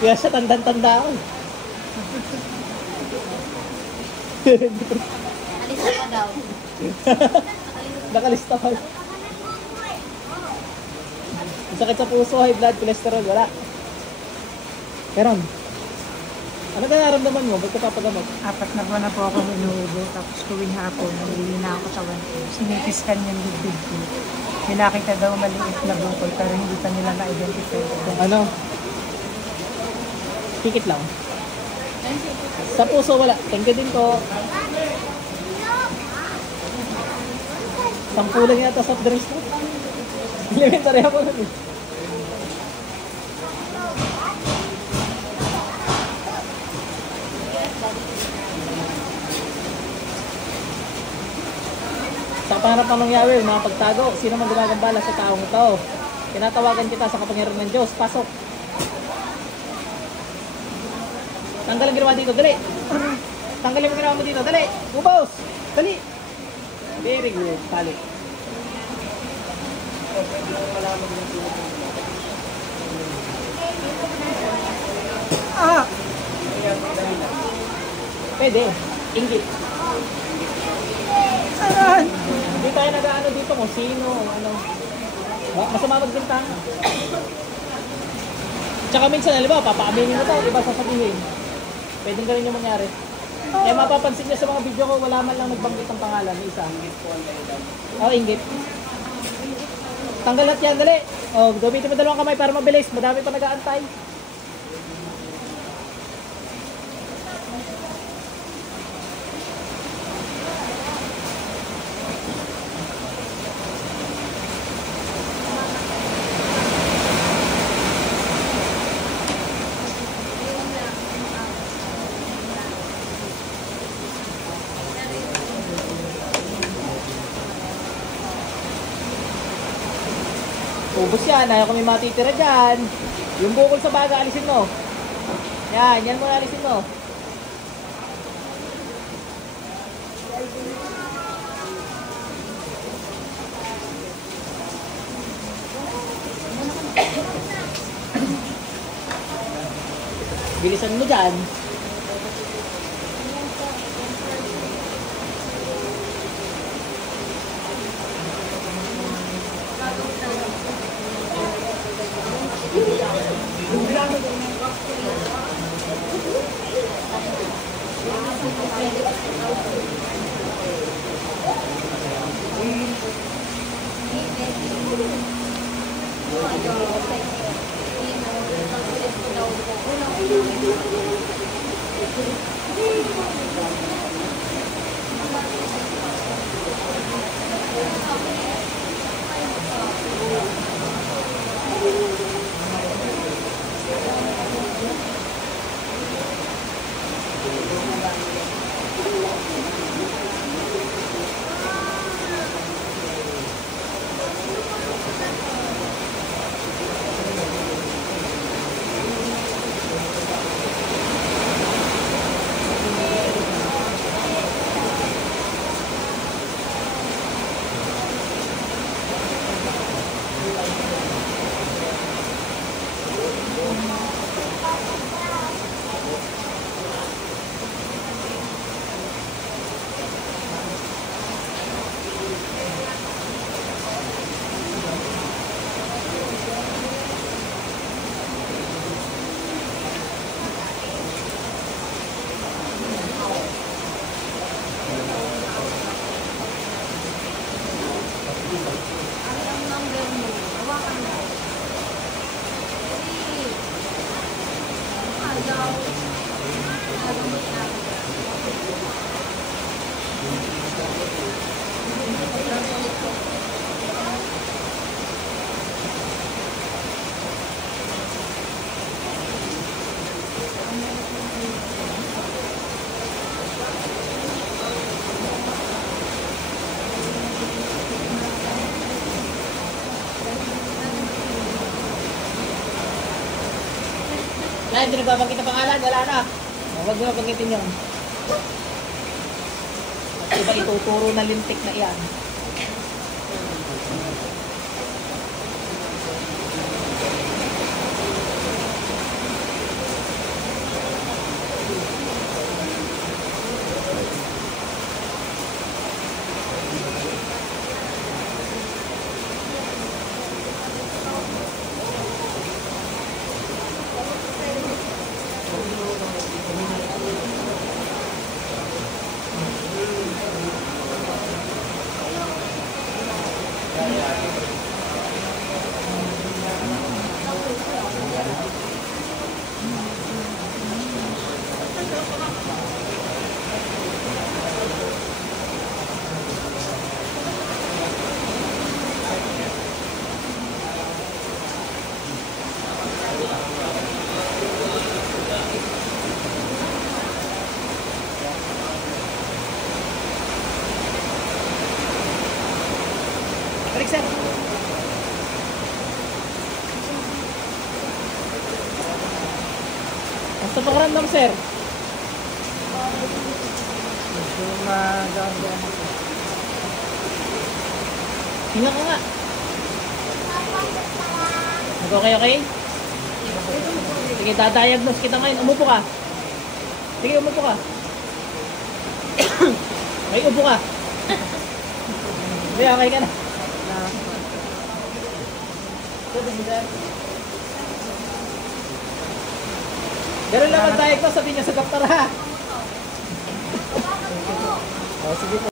Kaya siya tanda-tanda ako. Alisa pa daw. Nakalista pa. Sakit sa puso, high blood, cholesterol, wala. Meron. Ano na naramdaman mo? Ba't ka papagamot? 4 na buwan na po ako inuubo. Tapos tuwing hapon, nalili na ako sa one ko. Sinitiskan yung bibig ko. May nakita daw maliit na bukol pero hindi pa nila na-identify. Ano? Tikit lang. Sa puso, wala. Thank you din ko. 10 lang yata soft drinks mo. Elementary ako nun eh. Sa pangarap ng Yahweh, mga pagtago, sino man gumagambala sa taong ito? Tinatawagan kita sa kapangyarihan ng Diyos. Pasok. Tanggalin ginawa dito, dali. Tanggalin mo ginawa mo dito, dali. Ubos, dali. Very good, tali. Ah! Pwede, inggit. Aran! Hindi tayo nag-ano dito kung sino, ano. Masama magbintang. Tsaka minsan, alam ba, papaaminin mo tayo, iba sasabihin. Pwedeng ganun yung mangyari. Kaya mapapansin niya sa mga video ko, wala man lang nagbanggit ng pangalan, may isa. Oh, inggit. Tanggal lahat yan, dali. Oh, gamitin mo 2 kamay para mabilis, madami pa nag-aantay. Ubus yan, ayaw ko may matitira dyan. Yung bukol sa baga, alisin mo. Yan muna alisin mo. Bilisan mo dyan. Ay, hindi nagbabanggit ang pangalan, wala na. Huwag mo na banggitin yun. Iba ituturo na lintik na iyan. Sa pakiramdam, sir. Medyo magaan-gaan ako. Hinga ka nga. Okay? Sige, dadiagnose kita ngayon. Umupo ka. Sige, umupo ka. May upo ka. Sige, okay ka na. Ganun lang ang diagnose, sabi niya sa doktor ha. Oh, sige po.